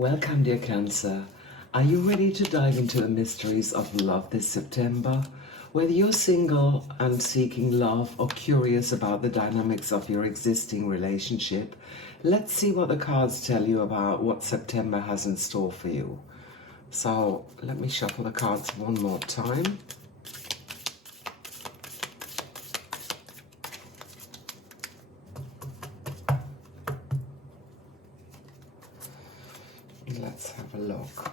Welcome, dear Cancer. Are you ready to dive into the mysteries of love this September? Whether you're single and seeking love or curious about the dynamics of your existing relationship, let's see what the cards tell you about what September has in store for you. So let me shuffle the cards one more time. Let's have a look.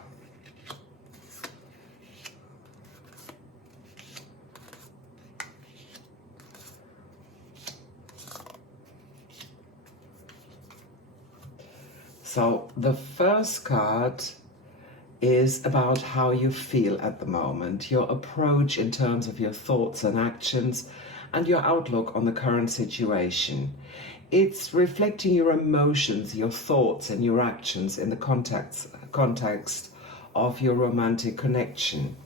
So the first card is about how you feel at the moment, your approach in terms of your thoughts and actions, and your outlook on the current situation. It's reflecting your emotions, your thoughts, and your actions in the context of your romantic connection.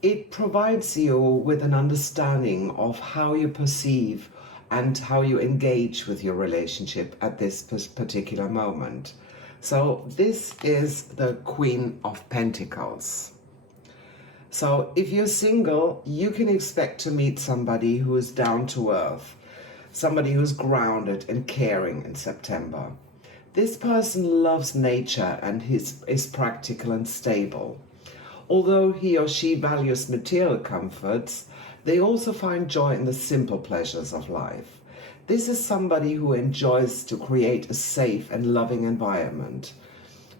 It provides you with an understanding of how you perceive and how you engage with your relationship at this particular moment. So this is the Queen of Pentacles. So if you're single, you can expect to meet somebody who is down to earth, somebody who's grounded and caring in September. This person loves nature and is practical and stable. Although he or she values material comforts, they also find joy in the simple pleasures of life. This is somebody who enjoys to create a safe and loving environment.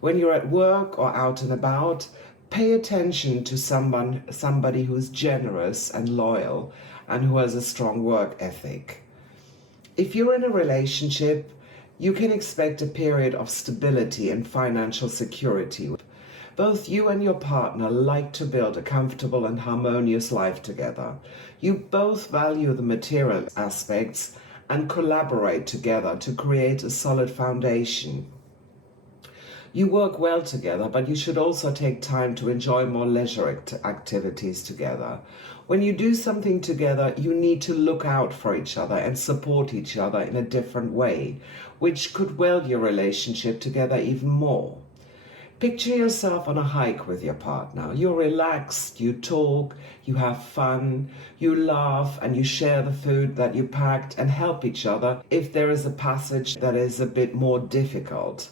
When you're at work or out and about, pay attention to somebody who's generous and loyal and who has a strong work ethic. If you're in a relationship, you can expect a period of stability and financial security. Both you and your partner like to build a comfortable and harmonious life together. You both value the material aspects and collaborate together to create a solid foundation. You work well together, but you should also take time to enjoy more leisure activities together. When you do something together, you need to look out for each other and support each other in a different way, which could weld your relationship together even more. Picture yourself on a hike with your partner. You're relaxed, you talk, you have fun, you laugh, and you share the food that you packed and help each other if there is a passage that is a bit more difficult.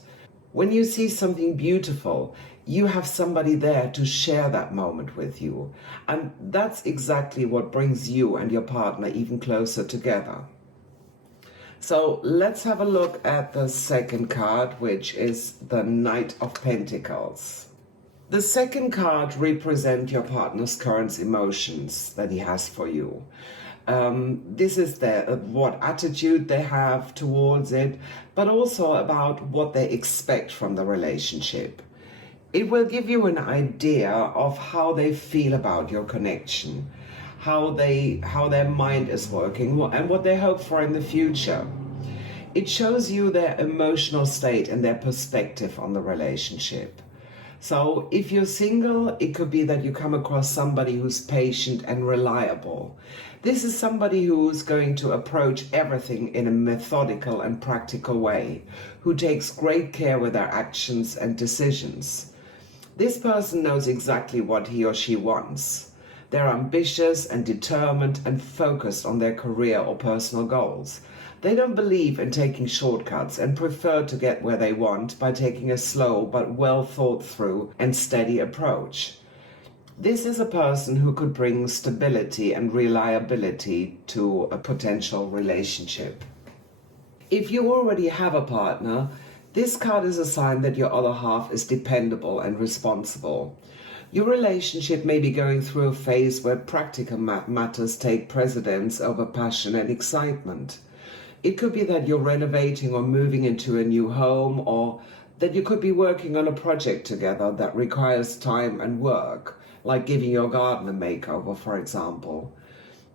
When you see something beautiful, you have somebody there to share that moment with you. And that's exactly what brings you and your partner even closer together. So let's have a look at the second card, which is the Knight of Pentacles. The second card represents your partner's current emotions that he has for you. This is what attitude they have towards it, but also about what they expect from the relationship. It will give you an idea of how they feel about your connection, how their mind is working, and what they hope for in the future. It shows you their emotional state and their perspective on the relationship. So if you're single, it could be that you come across somebody who's patient and reliable. This is somebody who's going to approach everything in a methodical and practical way, who takes great care with their actions and decisions. This person knows exactly what he or she wants. They're ambitious and determined and focused on their career or personal goals. They don't believe in taking shortcuts and prefer to get where they want by taking a slow but well thought through and steady approach. This is a person who could bring stability and reliability to a potential relationship. If you already have a partner, this card is a sign that your other half is dependable and responsible. Your relationship may be going through a phase where practical matters take precedence over passion and excitement. It could be that you're renovating or moving into a new home, or that you could be working on a project together that requires time and work, like giving your garden a makeover, for example.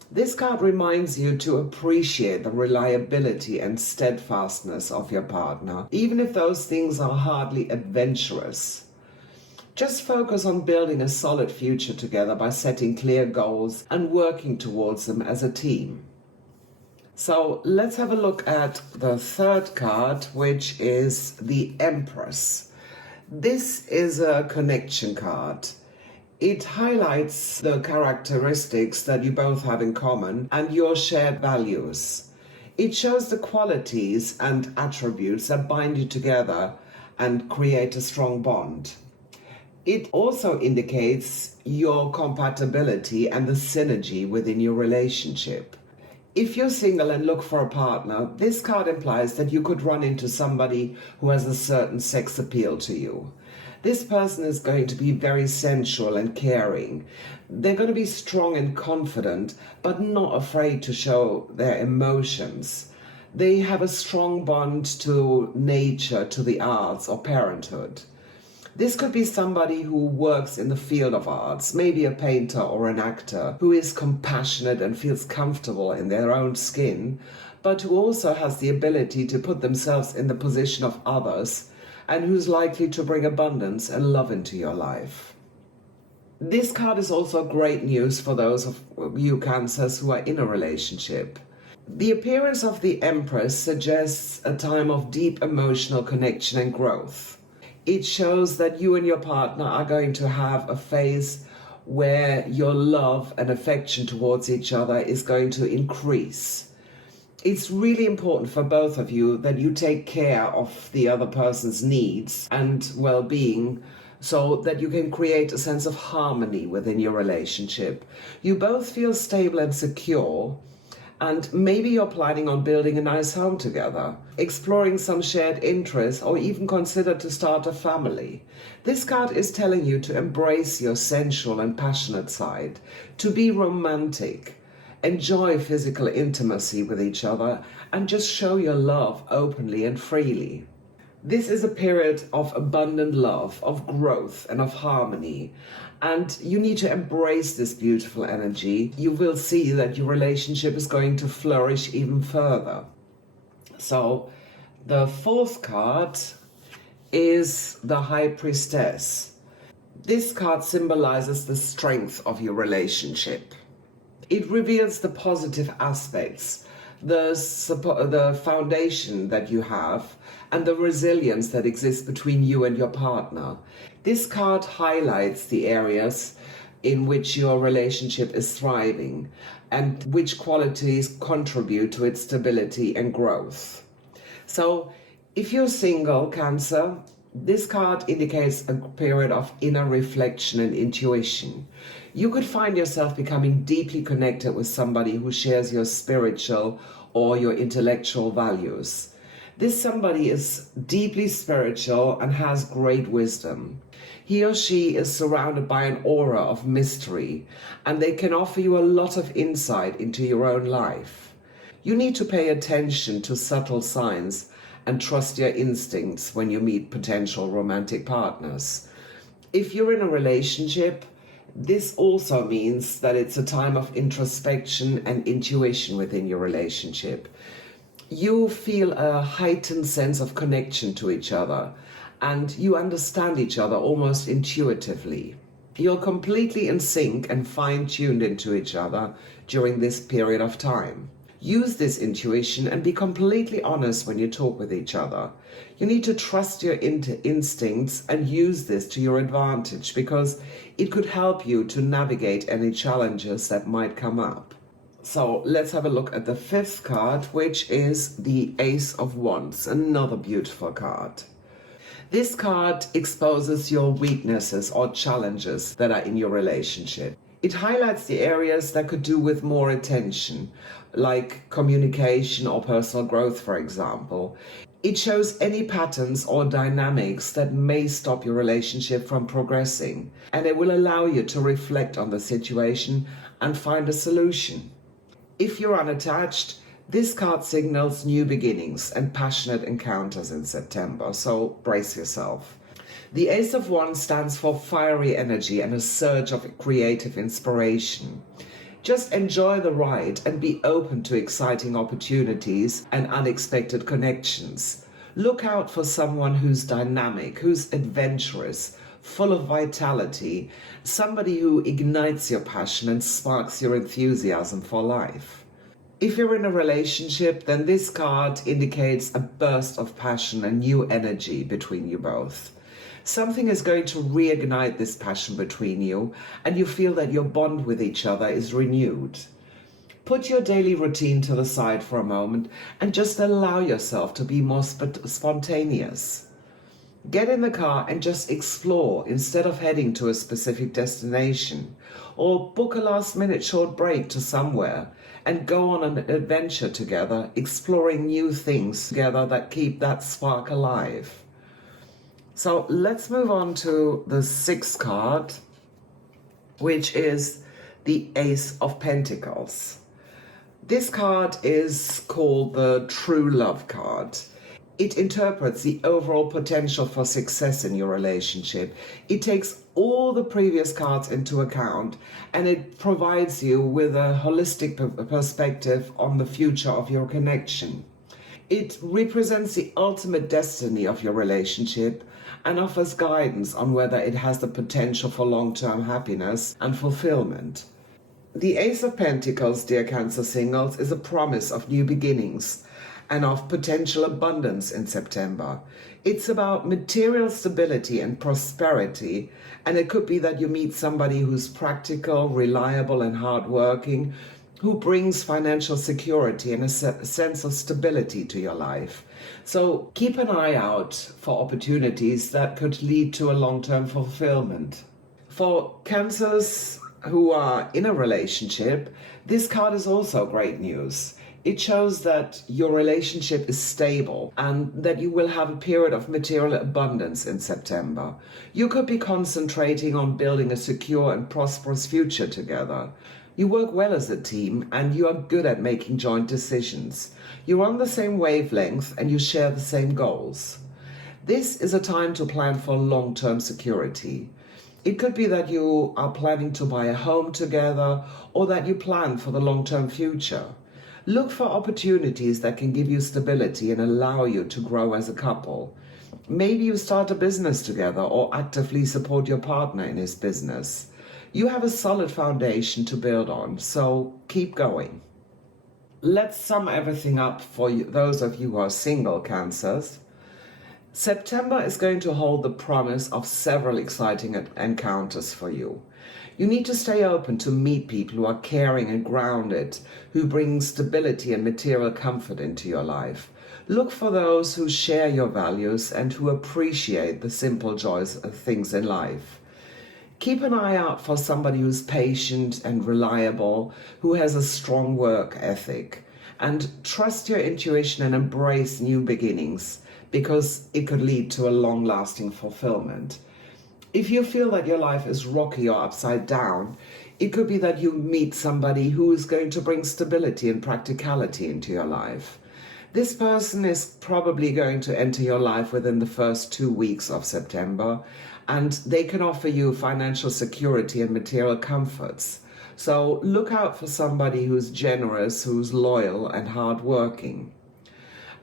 This card reminds you to appreciate the reliability and steadfastness of your partner, even if those things are hardly adventurous. Just focus on building a solid future together by setting clear goals and working towards them as a team. So let's have a look at the third card, which is the Empress. This is a connection card. It highlights the characteristics that you both have in common and your shared values. It shows the qualities and attributes that bind you together and create a strong bond. It also indicates your compatibility and the synergy within your relationship. If you're single and look for a partner, this card implies that you could run into somebody who has a certain sex appeal to you. This person is going to be very sensual and caring. They're going to be strong and confident, but not afraid to show their emotions. They have a strong bond to nature, to the arts, or parenthood. This could be somebody who works in the field of arts, maybe a painter or an actor, who is compassionate and feels comfortable in their own skin, but who also has the ability to put themselves in the position of others, and who's likely to bring abundance and love into your life. This card is also great news for those of you Cancers who are in a relationship. The appearance of the Empress suggests a time of deep emotional connection and growth. It shows that you and your partner are going to have a phase where your love and affection towards each other is going to increase. It's really important for both of you that you take care of the other person's needs and well-being so that you can create a sense of harmony within your relationship. You both feel stable and secure, and maybe you're planning on building a nice home together, exploring some shared interests, or even consider to start a family. This card is telling you to embrace your sensual and passionate side, to be romantic, enjoy physical intimacy with each other, and just show your love openly and freely. This is a period of abundant love, of growth, and of harmony. And you need to embrace this beautiful energy. You will see that your relationship is going to flourish even further. So the fourth card is the High Priestess. This card symbolizes the strength of your relationship. It reveals the positive aspects, the foundation that you have, and the resilience that exists between you and your partner. This card highlights the areas in which your relationship is thriving and which qualities contribute to its stability and growth. So if you're single, Cancer, this card indicates a period of inner reflection and intuition. You could find yourself becoming deeply connected with somebody who shares your spiritual or your intellectual values. This somebody is deeply spiritual and has great wisdom. He or she is surrounded by an aura of mystery, and they can offer you a lot of insight into your own life. You need to pay attention to subtle signs and trust your instincts when you meet potential romantic partners. If you're in a relationship, this also means that it's a time of introspection and intuition within your relationship. You feel a heightened sense of connection to each other, and you understand each other almost intuitively. You're completely in sync and fine-tuned into each other during this period of time. Use this intuition and be completely honest when you talk with each other. You need to trust your instincts and use this to your advantage, because it could help you to navigate any challenges that might come up. So let's have a look at the fifth card, which is the Ace of Wands, another beautiful card. This card exposes your weaknesses or challenges that are in your relationship. It highlights the areas that could do with more attention, like communication or personal growth, for example. It shows any patterns or dynamics that may stop your relationship from progressing, and it will allow you to reflect on the situation and find a solution. If you're unattached, this card signals new beginnings and passionate encounters in September, so brace yourself. The Ace of Wands stands for fiery energy and a surge of creative inspiration. Just enjoy the ride and be open to exciting opportunities and unexpected connections. Look out for someone who's dynamic, who's adventurous, full of vitality, somebody who ignites your passion and sparks your enthusiasm for life. If you're in a relationship, then this card indicates a burst of passion and new energy between you both. Something is going to reignite this passion between you, and you feel that your bond with each other is renewed. Put your daily routine to the side for a moment and just allow yourself to be more spontaneous. Get in the car and just explore instead of heading to a specific destination, or book a last-minute short break to somewhere and go on an adventure together, exploring new things together that keep that spark alive. So let's move on to the sixth card, which is the Ace of Pentacles. This card is called the True Love card. It interprets the overall potential for success in your relationship. It takes all the previous cards into account, and it provides you with a holistic perspective on the future of your connection. It represents the ultimate destiny of your relationship and offers guidance on whether it has the potential for long-term happiness and fulfillment. The Ace of Pentacles, dear Cancer singles, is a promise of new beginnings and of potential abundance in September. It's about material stability and prosperity, and it could be that you meet somebody who's practical, reliable, and hardworking, who brings financial security and a sense of stability to your life. So keep an eye out for opportunities that could lead to a long-term fulfillment. For Cancers who are in a relationship, this card is also great news. It shows that your relationship is stable and that you will have a period of material abundance in September. You could be concentrating on building a secure and prosperous future together. You work well as a team and you are good at making joint decisions. You're on the same wavelength and you share the same goals. This is a time to plan for long-term security. It could be that you are planning to buy a home together or that you plan for the long-term future. Look for opportunities that can give you stability and allow you to grow as a couple. Maybe you start a business together or actively support your partner in his business. You have a solid foundation to build on, so keep going. Let's sum everything up for those of you who are single, Cancers. September is going to hold the promise of several exciting encounters for you. You need to stay open to meet people who are caring and grounded, who bring stability and material comfort into your life. Look for those who share your values and who appreciate the simple joys of things in life. Keep an eye out for somebody who's patient and reliable, who has a strong work ethic. And trust your intuition and embrace new beginnings, because it could lead to a long-lasting fulfillment. If you feel that your life is rocky or upside down, it could be that you meet somebody who is going to bring stability and practicality into your life. This person is probably going to enter your life within the first 2 weeks of September, and they can offer you financial security and material comforts. So look out for somebody who's generous, who's loyal and hardworking.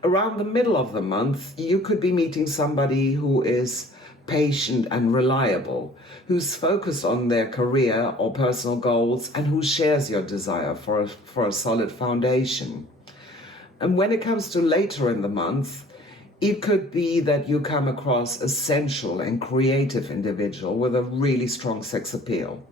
Around the middle of the month, you could be meeting somebody who is patient and reliable, who's focused on their career or personal goals, and who shares your desire for a solid foundation. And when it comes to later in the month, it could be that you come across a sensual and creative individual with a really strong sex appeal.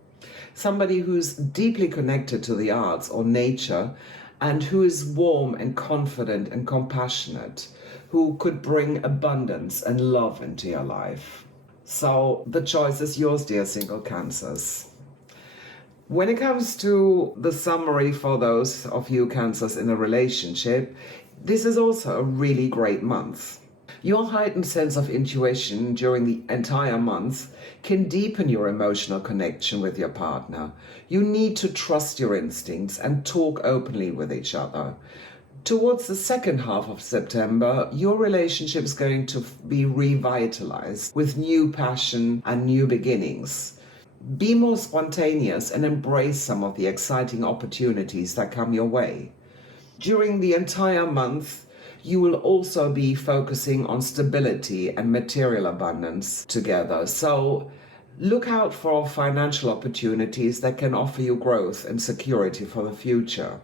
Somebody who's deeply connected to the arts or nature, and who is warm and confident and compassionate, who could bring abundance and love into your life. So the choice is yours, dear single Cancers. When it comes to the summary for those of you Cancers in a relationship, this is also a really great month. Your heightened sense of intuition during the entire month can deepen your emotional connection with your partner. You need to trust your instincts and talk openly with each other. Towards the second half of September, your relationship is going to be revitalized with new passion and new beginnings. Be more spontaneous and embrace some of the exciting opportunities that come your way. During the entire month, you will also be focusing on stability and material abundance together. So look out for financial opportunities that can offer you growth and security for the future.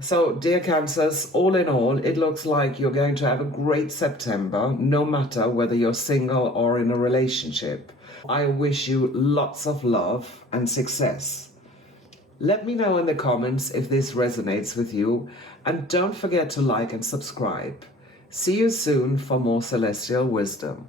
So, dear Cancers, all in all, it looks like you're going to have a great September, no matter whether you're single or in a relationship. I wish you lots of love and success. Let me know in the comments if this resonates with you, and don't forget to like and subscribe. See you soon for more celestial wisdom.